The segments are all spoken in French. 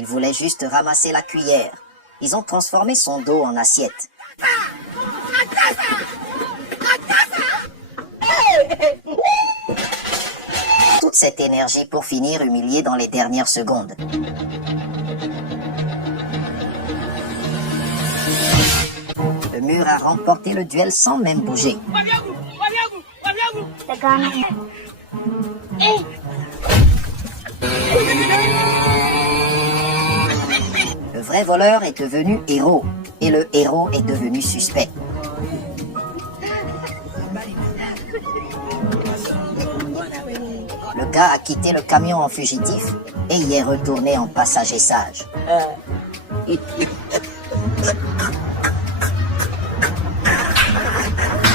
Il voulait juste ramasser la cuillère. Ils ont transformé son dos en assiette. Toute cette énergie pour finir humilié dans les dernières secondes. Le mur a remporté le duel sans même bouger. Le vrai voleur est devenu héros et le héros est devenu suspect. Le gars a quitté le camion en fugitif et y est retourné en passager sage.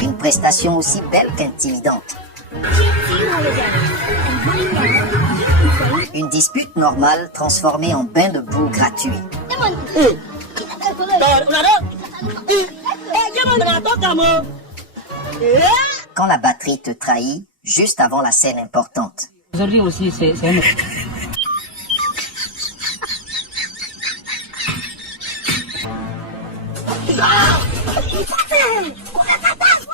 Une prestation aussi belle qu'intimidante. Une dispute normale transformée en bain de boue gratuit. Quand la batterie te trahit, juste avant la scène importante. Aujourd'hui aussi, c'est un...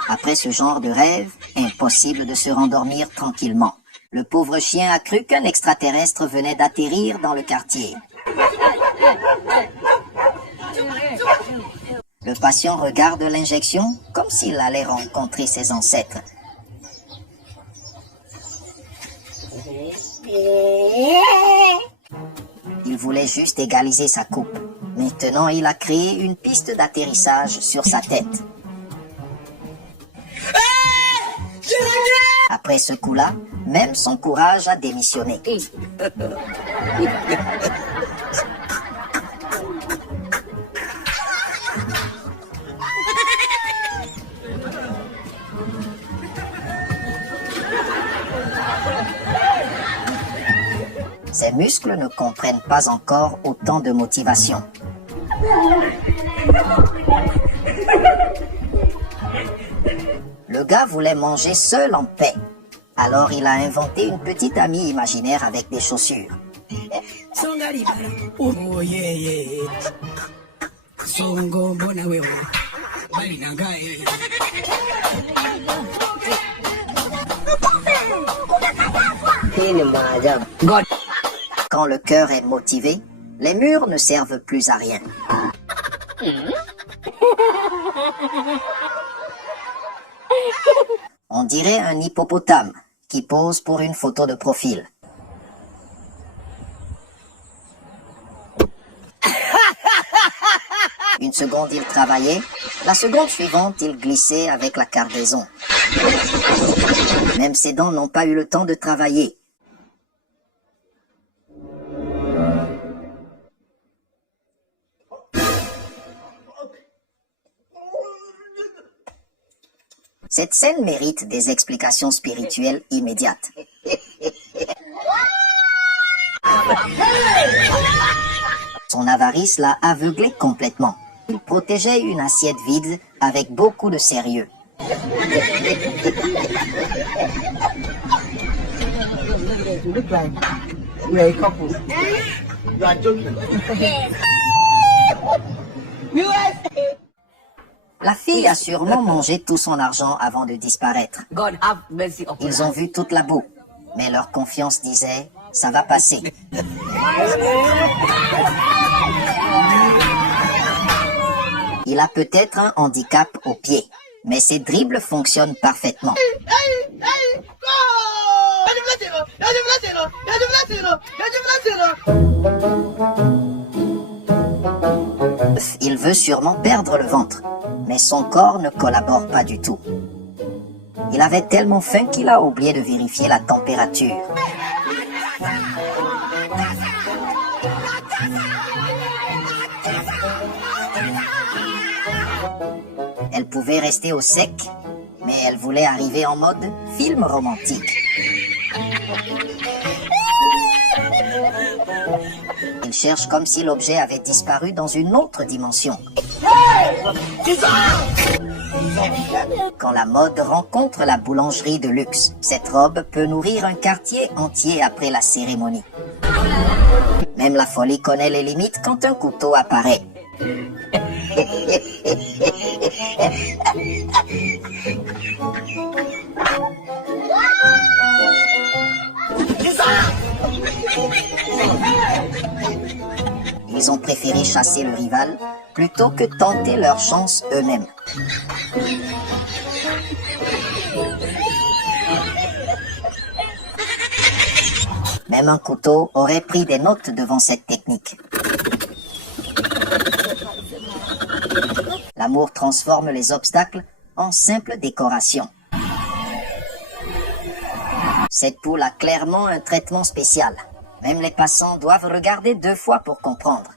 Après ce genre de rêve, impossible de se rendormir tranquillement. Le pauvre chien a cru qu'un extraterrestre venait d'atterrir dans le quartier. Le patient regarde l'injection comme s'il allait rencontrer ses ancêtres. Il voulait juste égaliser sa coupe. Maintenant, il a créé une piste d'atterrissage sur sa tête. Après ce coup-là, même son courage a démissionné. Ses muscles ne comprennent pas encore autant de motivation. Le gars voulait manger seul en paix. Alors il a inventé une petite amie imaginaire avec des chaussures. Quand le cœur est motivé, les murs ne servent plus à rien. On dirait un hippopotame qui pose pour une photo de profil. Une seconde, il travaillait. La seconde suivante, il glissait avec la cargaison. Même ses dents n'ont pas eu le temps de travailler. Cette scène mérite des explications spirituelles immédiates. Son avarice l'a aveuglé complètement. Il protégeait une assiette vide avec beaucoup de sérieux. La fille a sûrement mangé tout son argent avant de disparaître. Ils ont vu toute la boue, mais leur confiance disait « ça va passer ». Il a peut-être un handicap au pied, mais ses dribbles fonctionnent parfaitement. Il veut sûrement perdre le ventre, mais son corps ne collabore pas du tout. Il avait tellement faim qu'il a oublié de vérifier la température. Elle pouvait rester au sec, mais elle voulait arriver en mode film romantique. Il cherche comme si l'objet avait disparu dans une autre dimension. Quand la mode rencontre la boulangerie de luxe, cette robe peut nourrir un quartier entier après la cérémonie. Même la folie connaît les limites quand un couteau apparaît. Ils ont préféré chasser le rival plutôt que tenter leur chance eux-mêmes. Même un couteau aurait pris des notes devant cette technique. L'amour transforme les obstacles en simple décoration. Cette poule a clairement un traitement spécial. Même les passants doivent regarder 2 fois pour comprendre.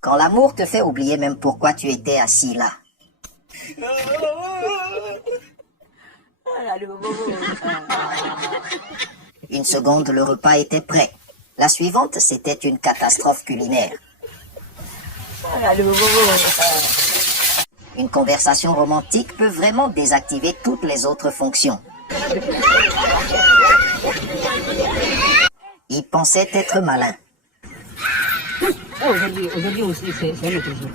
Quand l'amour te fait oublier même pourquoi tu étais assis là. Une seconde, le repas était prêt. La suivante, c'était une catastrophe culinaire. Une conversation romantique peut vraiment désactiver toutes les autres fonctions. Il pensait être malin. Aujourd'hui aussi, c'est le toujours.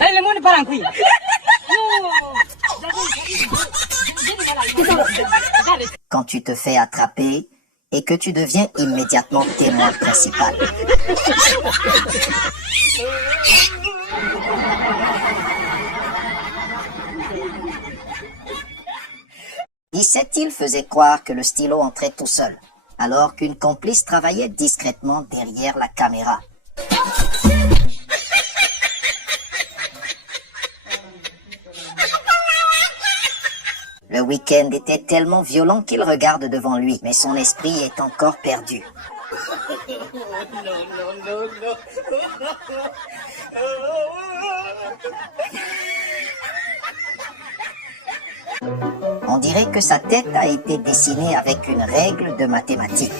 Le monde part en couille. Quand tu te fais attraper et que tu deviens immédiatement témoin principal. Il faisait croire que le stylo entrait tout seul, alors qu'une complice travaillait discrètement derrière la caméra. Le week-end était tellement violent qu'il regarde devant lui, mais son esprit est encore perdu. On dirait que sa tête a été dessinée avec une règle de mathématiques.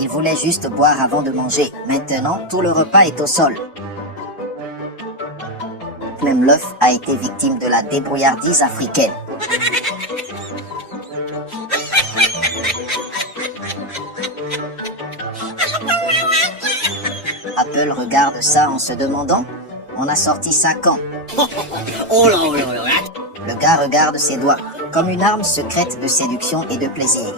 Il voulait juste boire avant de manger. Maintenant, tout le repas est au sol. Même l'œuf a été victime de la débrouillardise africaine. Apple regarde ça en se demandant, on a sorti ça quand? Le gars regarde ses doigts, comme une arme secrète de séduction et de plaisir.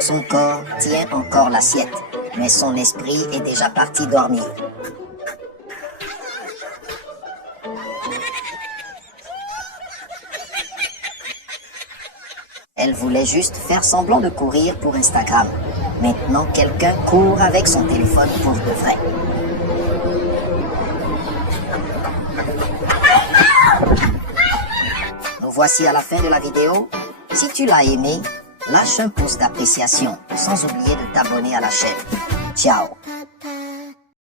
Son corps tient encore l'assiette, mais son esprit est déjà parti dormir. Elle voulait juste faire semblant de courir pour Instagram. Maintenant, quelqu'un court avec son téléphone pour de vrai. Nous voici à la fin de la vidéo. Si tu l'as aimé, lâche un pouce d'appréciation, sans oublier de t'abonner à la chaîne. Ciao!